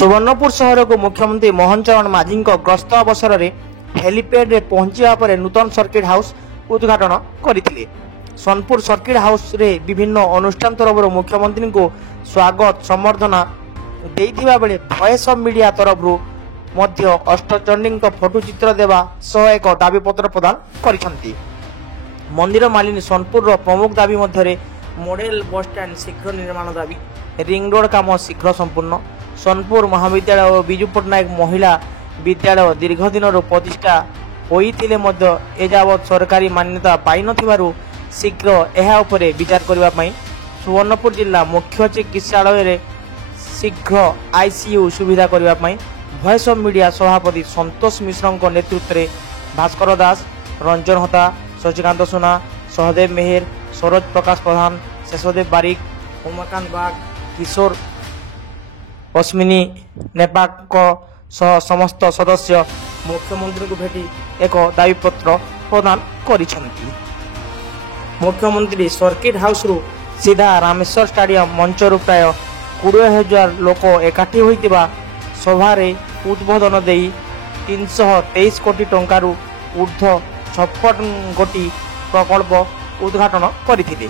सुवर्णपुर सहर को मुख्यमंत्री मोहन चरण माझी गस्त अवसर में हेलीपैड रे पहुंचा पर नूतन सर्किट हाउस उद्घाटन करते। सोनपुर सर्किट हाउस रे विभिन्न अनुष्ठान तरफ मुख्यमंत्री को स्वागत संबर्धना देइथिबा बेले वॉइस ऑफ मीडिया तरफ मध्य अष्टचंडी फोटो चित्र देवा सह एक दाबीपत्र प्रदान करिसंती। मंदिर मालिनी सोनपुर प्रमुख दाबी मध्य मॉडल बस स्टैंड शीघ्र निर्माण दाबी, रिंग रोड काम शीघ्र संपूर्ण, सोनपुर महाविद्यालय और बिजू पट्टनायक महिला विद्यालय दीर्घ दिन प्रतिष्ठा होइतिले मध्य एजावत सरकारी मान्यता पाई नथिबारु शीघ्र एहा उपरे विचार करिबा पई सुवर्णपुर जिला मुख्य चिकित्सालय रे शीघ्र आईसीयू सुविधा करिबा पई वॉइस ऑफ मीडिया सभापति संतोष मिश्र नेतृत्व में भास्कर दास, रंजन होता, शशिकांत सुना, सहदेव मेहर, सरोज प्रकाश प्रधान, शेषदेव बारिक, उमाकांत बाग, किशोर अश्विनी नेपाक सह समस्त सदस्य मुख्यमंत्री को भेटी एक दाबीपत्र प्रदान करिसेंती। मुख्यमंत्री सर्किट हाउस रु सीधा रामेश्वर स्टाडियम मंचरु प्राय 20,000 लोक एकाठी होइतिबा सभारे उद्बोधन देई 323 कोटी टंकारु ऊर्ध्व 56 कोटी प्रकल्प उद्घाटन करथिले।